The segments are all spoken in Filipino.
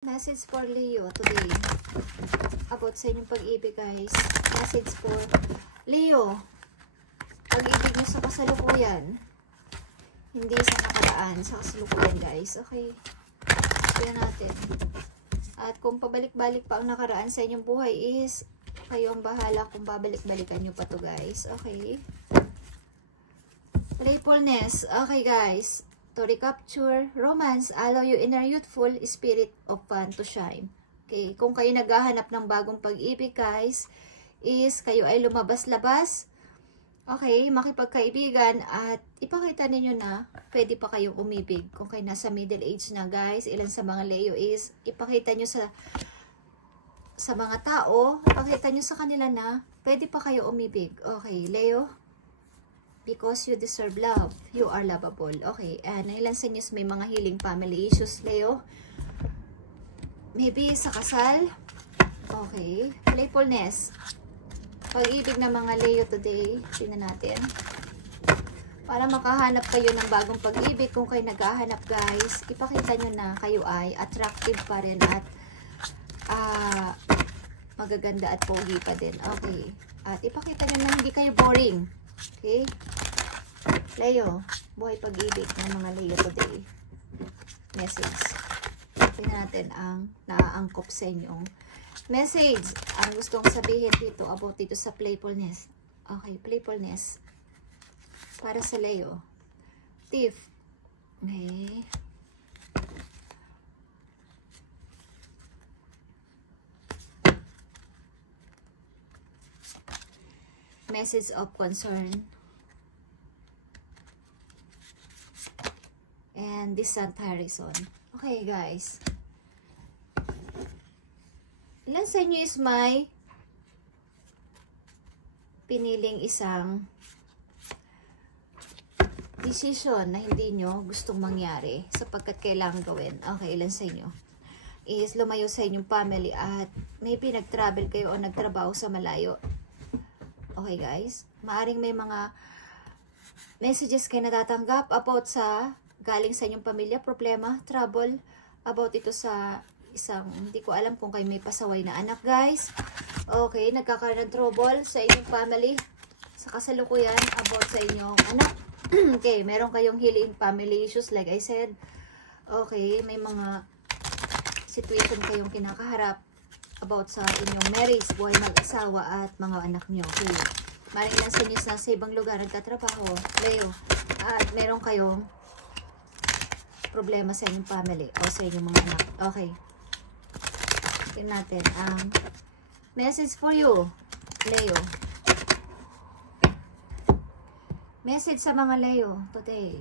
Message for Leo today. About sa inyong pag-ibig, guys. Message for Leo. Pag-ibig nyo sa kasalukuyan. Hindi sa nakaraan. Sa kasalukuyan, guys. Okay. Tignan natin. At kung pabalik-balik pa ang nakaraan sa inyong buhay is kayo ang bahala kung babalik-balikan nyo pa to, guys. Okay. Playfulness. Okay, guys. To recapture romance, allow you inner youthful spirit of fun to shine. Okay, kung kayo naghahanap ng bagong pag-ibig, guys, is kayo ay lumabas-labas. Okay, makipagkaibigan at ipakita ninyo na pwede pa kayong umibig. Kung kayo nasa middle age na, guys, ilan sa mga Leo is ipakita nyo sa mga tao, ipakita nyo sa kanila na pwede pa kayo umibig. Okay, Leo. Because you deserve love. You are lovable. Okay. And ilan sa inyo may mga healing family issues, Leo? Maybe sa kasal. Okay. Playfulness. Pag-ibig ng mga Leo today. Tingnan natin. Para makahanap kayo ng bagong pag-ibig, kung kayo naghahanap, guys, ipakita nyo na kayo ay attractive pa rin at magaganda at pogi pa din. Okay. At ipakita nyo na hindi kayo boring. Okay? Leo, buhay pag-ibig ng mga Leo today. Message. Tingnan natin ang naaangkop sa inyong message. Ang gustong sabihin dito about dito sa playfulness. Okay, playfulness. Para sa Leo. Thief. Okay. Message of concern. And this Saint Harrison. Okay, guys. Ilan sa inyo is may piniling isang decision na hindi nyo gustong mangyari sapagkat kailangan gawin. Okay, ilan sa inyo is lumayo sa inyong family at maybe nag-travel kayo o nagtrabaho sa malayo. Okay, guys. Maaring may mga messages kayo natatanggap about sa galing sa inyong pamilya, problema, trouble, about ito sa isang, hindi ko alam kung kayo may pasaway na anak, guys. Okay, nagkakaroon ng trouble sa inyong family, sa kasalukuyan, about sa inyong anak. Okay, meron kayong healing family issues, like I said. Okay, may mga situation kayong kinakaharap about sa inyong marriage, buhay mag-asawa at mga anak nyo. Okay, maring lang sa inyo sa ibang lugar nagtatrabaho, Leo, at meron kayong problema sa inyong family o sa inyong mga anak. Okay. Tingnan natin ang message for you, Leo. Message sa mga Leo today.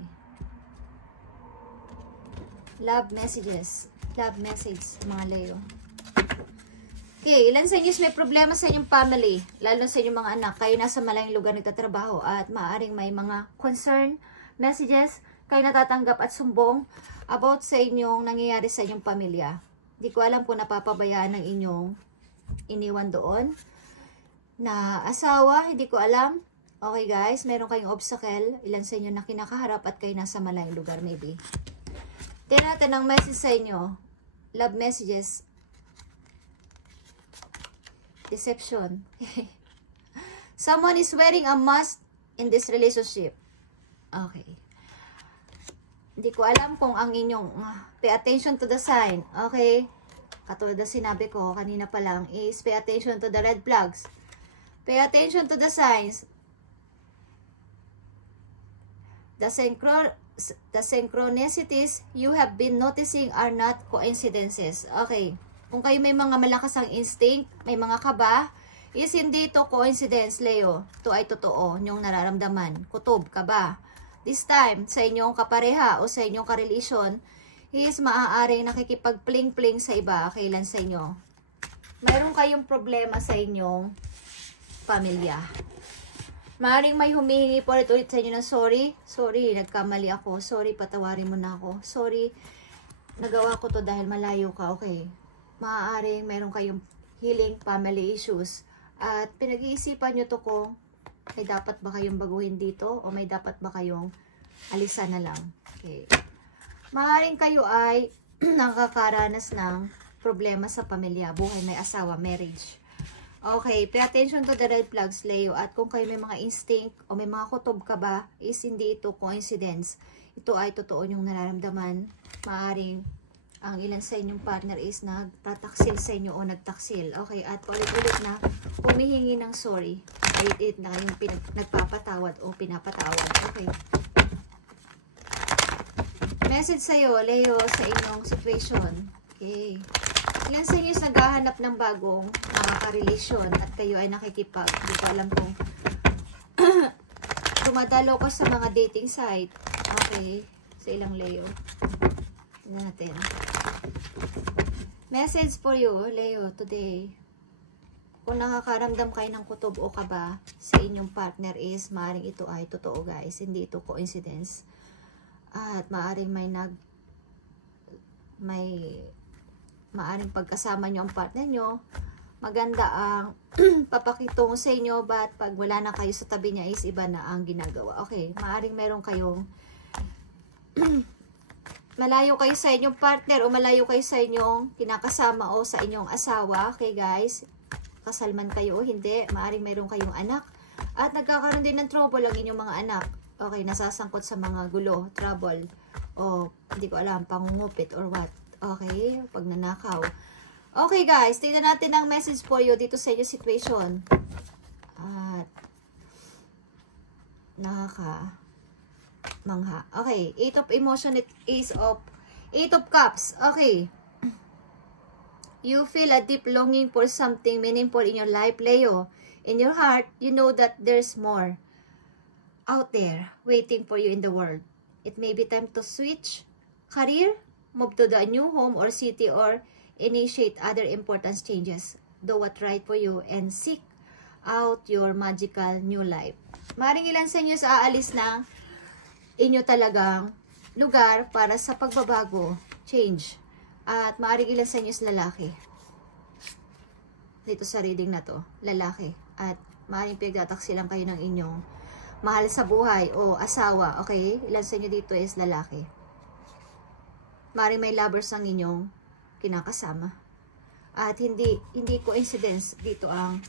Love messages. Love message, mga Leo. Okay, ilan sa inyo may problema sa inyong family, lalo sa inyong mga anak, kayo nasa malayong lugar nagtatrabaho at maaring may mga concern, messages, kayo natatanggap at sumbong about sa inyong nangyayari sa inyong pamilya. Hindi ko alam kung napapabayaan ng inyong iniwan doon na asawa, hindi ko alam. Okay, guys, meron kayong obstacle, ilan sa inyo na kinakaharap at kayo nasa malayong lugar maybe. Tingnan natin ang message sa inyo. Love messages. Deception. Someone is wearing a mask in this relationship. Okay. Hindi ko alam kung ang inyong pay attention to the sign. Okay? Katulad na sinabi ko kanina pa lang is pay attention to the red flags. Pay attention to the signs. The synchronicities you have been noticing are not coincidences. Okay. Kung kayo may mga malakas ang instinct, may mga kaba, is hindi ito coincidence, Leo. Ito ay totoo, yung nararamdaman. Kutob, kaba. This time, sa inyong kapareha o sa inyong karelasyon, is maaaring nakikipag-pling-pling sa iba, kailan sa inyo. Mayroon kayong problema sa inyong pamilya. Maaaring may humihingi po ulit sa inyo ng sorry. Sorry, nagkamali ako. Sorry, patawarin mo na ako. Sorry, nagawa ko to dahil malayo ka. Okay. Maaaring meron kayong healing family issues. At pinag-iisipan nyo to kung may dapat ba kayong baguhin dito o may dapat ba kayong alisan na lang. Okay. Maaaring kayo ay nakakaranas ng problema sa pamilya, buhay, may asawa, marriage. Okay, pay attention to the red flags, Leo. At kung kayo may mga instinct o may mga kutob ka ba, is hindi ito coincidence. Ito ay totoo yung nararamdaman. Maaring ang ilan sa inyong partner is nagtataksil sa inyo o nagtaksil. Okay, at ulit-ulit na humihingi ng sorry. It na kayong nagpapatawad o pinapatawad. Okay. Message sa'yo, Leo, sa inyong situation. Okay. Ilan sa inyo is naghahanap ng bagong makakarelasyon at kayo ay nakikipag. Hindi ko alam kung dumadalo ko sa mga dating site. Okay. Sa ilang Leo. Tignan natin. Message for you, Leo, today. Kung nakakaramdam kayo ng kutob o kaba sa inyong partner is maaaring ito ay totoo, guys. Hindi ito coincidence. At maaaring maaring pagkasama nyo ang partner nyo, maganda ang papakitungo sa inyo, but pag wala na kayo sa tabi niya is iba na ang ginagawa. Okay, maaring meron kayong malayo kayo sa inyong partner o malayo kayo sa inyong kinakasama o sa inyong asawa. Okay guys, kasal man kayo o hindi, maaring meron kayong anak at nagkakaroon din ng trouble ang inyong mga anak. Okay, nasasangkot sa mga gulo, trouble, o hindi ko alam, pangungupit or what. Okay, pag nanakaw. Okay guys, tingnan natin ang message for you dito sa inyong situation. At nakaka-mangha. Okay, 8 of emotion, it is of 8 of cups. Okay. You feel a deep longing for something meaningful in your life, Leo. In your heart, you know that there's more out there waiting for you in the world. It may be time to switch career, move to the new home or city, or initiate other important changes. Do what right for you and seek out your magical new life. Maring ilan sa inyo sa aalis ng inyo talagang lugar para sa pagbabago, change. At maring ilan sa inyo is lalaki. Dito sa reading na to, lalaki. At maring pinagtataksilan kayo ng inyong mahal sa buhay o asawa. Okay? Ilan sa inyo dito is lalaki. Maring may lovers ang inyong kinakasama. At hindi coincidence dito ang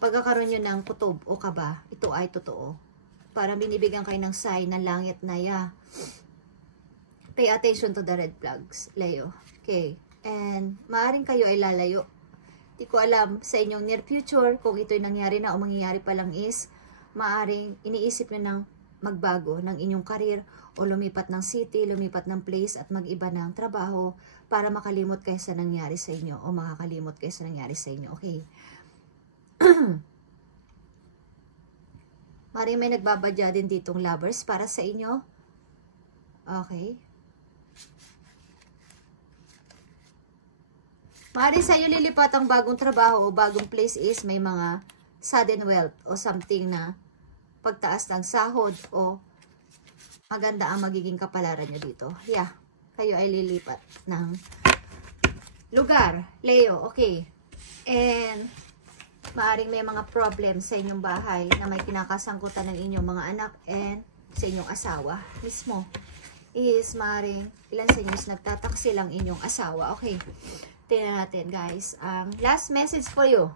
pagkakaroon nyo ng kutob o kaba. Ito ay totoo. Parang binibigyan kayo ng sign ng langit na pay attention to the red flags, Leo. Okay. And maaring kayo ay lalayo. Hindi ko alam sa inyong near future kung ito'y nangyari na o mangyayari pa lang is maaring iniisip nyo ng magbago ng inyong career o lumipat ng city, lumipat ng place at mag-iba ng trabaho para makalimot kayo sa nangyari sa inyo o makakalimot kayo sa nangyari sa inyo. Okay. Maring may nagbabadya din ditong lovers para sa inyo. Okay. Maring sa inyo lilipat ang bagong trabaho o bagong place is may mga sudden wealth o something na pagtaas ng sahod o maganda ang magiging kapalaran nyo dito. Yeah, kayo ay lilipat ng lugar. Leo, okay. And maaring may mga problem sa inyong bahay na may kinakasangkutan ng inyong mga anak and sa inyong asawa mismo. Is maaring ilan sa inyo is nagtataksil ang inyong asawa. Okay, tingnan natin guys. Last message for you.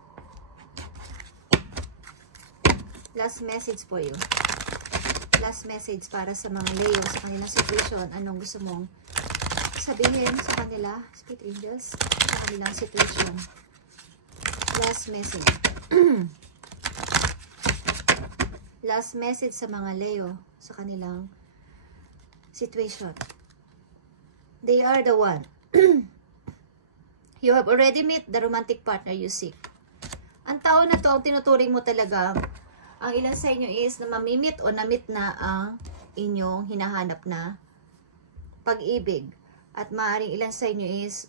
Last message for you. Last message para sa mga Leo sa kanilang situation. Anong gusto mong sabihin sa kanila, Spirit Angels, sa kanilang situation? Last message. Last message sa mga Leo sa kanilang situation. They are the one. You have already met the romantic partner you seek. Ang tao na to, ang tinuturing mo talaga, ang ilan sa inyo is na mamimit o namit na ang inyong hinahanap na pag-ibig. At maaaring ilan sa inyo is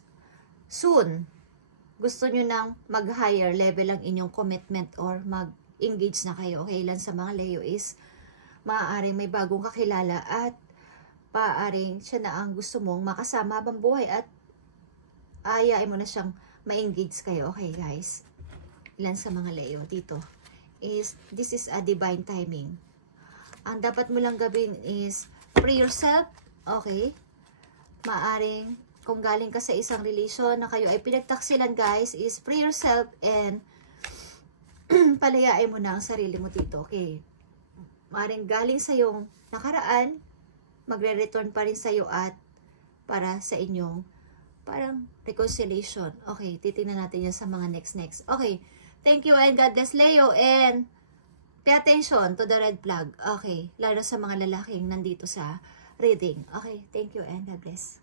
soon, gusto nyo nang mag-higher level ang inyong commitment or mag-engage na kayo. Okay, ilan sa mga Leo is maaaring may bagong kakilala at maaaring siya na ang gusto mong makasama habang buhay at ayain mo na siyang ma-engage kayo. Okay guys, ilan sa mga Leo dito is, this is a divine timing. Ang dapat mo lang gawin is, free yourself, okay? Maaring kung galing ka sa isang relasyon na kayo ay pinagtaksilan guys, is free yourself and palayain mo na ang sarili mo dito. Okay. Maring galing sa yung nakaraan, magre-return pa rin sa iyo at para sa inyong parang reconciliation. Okay, titingnan natin yan sa mga next. Okay, thank you and God bless Leo, and pay attention to the red flag. Okay, lalo sa mga lalaking nandito sa reading. Okay, thank you and God bless.